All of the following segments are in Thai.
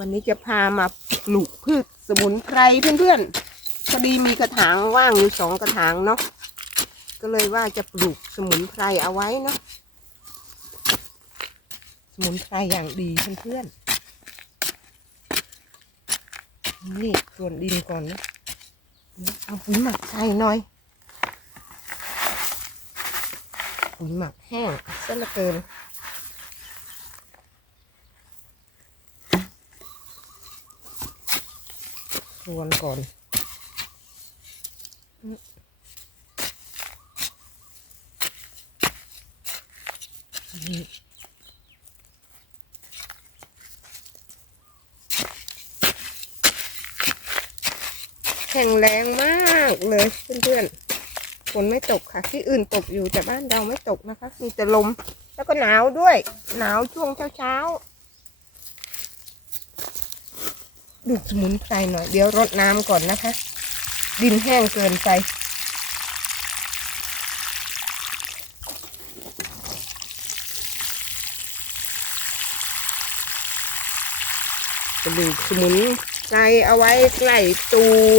วันนี้จะพามาปลูกพืชสมุนไพรเพื่อนๆพอดีมีกระถางว่างอยู่สองกระถางเนาะก็เลยว่าจะปลูกสมุนไพรเอาไว้เนาะสมุนไพรอย่างดีเพื่อนๆนี่ส่วนดินก่อนนะเอาปุ๋ยหมักใส่หน่อยปุ๋ยหมักแห้งซะเหลือเกิน รวนก่อนแข็งแรงมากเลยเพื่อนๆ ฝนไม่ตกค่ะ ที่อื่นตกอยู่แต่บ้านเราไม่ตกนะคะ มีแต่ลม แล้วก็หนาวด้วย หนาวช่วงเช้าๆ ดูดสมุนไพรหน่อยเดี๋ยวรดน้ำก่อนนะคะ ดินแห้งเกินไปกระดูกสมุนไพรเอาไว้ใกล้ตัว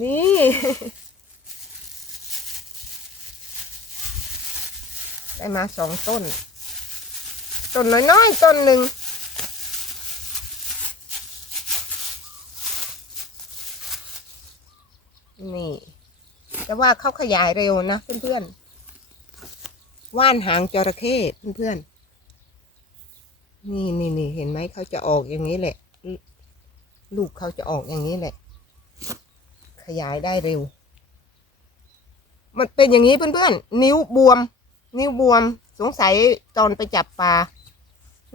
นี่ ได้มาสองต้น ต้นน้อยๆต้นหนึ่งนี่ แต่ว่าเขาขยายเร็วนะเพื่อนๆ ว่านหางจระเข้เพื่อนๆ นี่นี่นี่เห็นไหมเขาจะออกอย่างนี้แหละ ลูกเขาจะออกอย่างนี้แหละ ขยายได้เร็ว มันเป็นอย่างนี้เพื่อนๆ นิ้วบวม นิ้วบวมสงสัยตอนไปจับปลา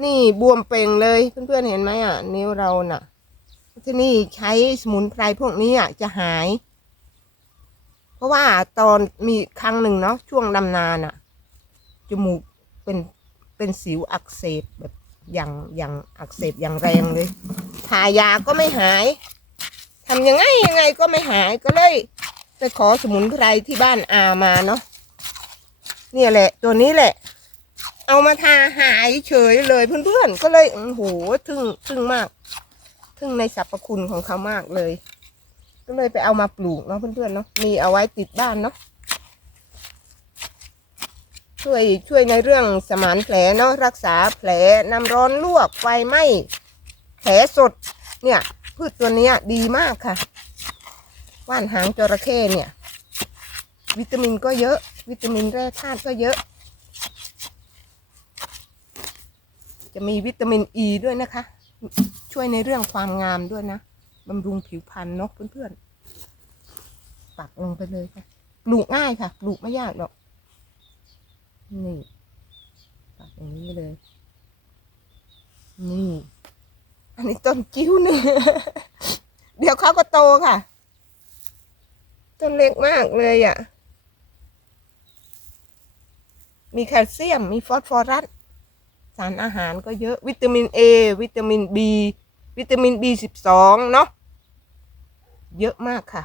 นี่บวมเป่งเลยเพื่อนๆเห็นไหมอะ นิ้วเราน่ะ ที่นี่ใช้สมุนไพรพวกนี้อะจะหาย เพราะว่าตอนมีครั้งหนึ่งเนาะช่วงดำนาน่ะ จมูกเป็นเป็นสิวอักเสบแบบอย่างอย่างอักเสบอย่างแรงเลยทายาก็ไม่หายทำยังไงยังไงก็ไม่หายก็เลย ไปขอสมุนไพรที่บ้านอามาเนาะ เนี่ยแหละ ตัวนี้แหละ เอามาทาหายเฉยเลยเพื่อนๆ ก็เลยโอ้โหทึ่งทึ่งมาก ทึ่งในสรรพคุณของเขามากเลย ก็เลยไปเอามาปลูกเนาะเพื่อนๆเนาะมีเอาไว้ติดบ้านเนาะช่วยช่วยในเรื่องสมานแผลเนาะรักษาแผลน้ำร้อนลวกไฟไหม้แผลสด เนี่ยพืชตัวนี้ดีมากค่ะ ว่านหางจระเข้เนี่ย วิตามินก็เยอะ วิตามินแร่ธาตุก็เยอะ จะมีวิตามินอ e ีด้วยนะคะ ช่วยในเรื่องความงามด้วยนะบำรุงผิวพรรณเนาะเพื่อนๆปักลงไปเลยค่ะปลูกง่ายค่ะปลูกไม่ยากหรอกนี่ปักอย่างนี้เลยนี่อันนี้ต้นกิ้วเนี่ยเดี๋ยวเขาก็โตค่ะ ต้นเล็กมากเลยอะ มีแคลเซียม มีฟอสฟอรัส สารอาหารก็เยอะ วิตามินเอวิตามินบีวิตามินบีสิบสองเนาะ เยอะมากค่ะ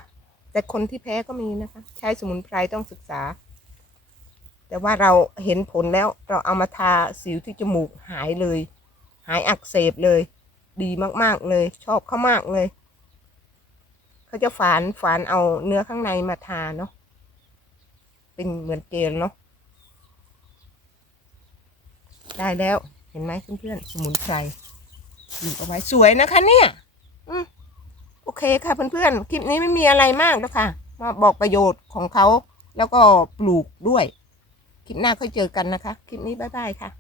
แต่คนที่แพ้ก็มีนะคะ ใช้สมุนไพรต้องศึกษา แต่ว่าเราเห็นผลแล้ว เราเอามาทาสิวที่จมูกหายเลย หายอักเสบเลย ดีมากๆเลย ชอบเขามากเลย เขาจะฝานฝานเอาเนื้อข้างในมาทาเนาะ เป็นเหมือนเจลเนาะ ได้แล้วเห็นไหมเพื่อนๆสมุนไพรปลูกเอาไว้สวยนะคะ เนี่ยอโอเคค่ะเพื่อนๆคลิปนี้ไม่มีอะไรมากแล้วค่ะ มาบอกประโยชน์ของเขาแล้วก็ปลูกด้วย คลิปหน้าค่อยเจอกันนะคะ คลิปนี้บ๊ายบายค่ะ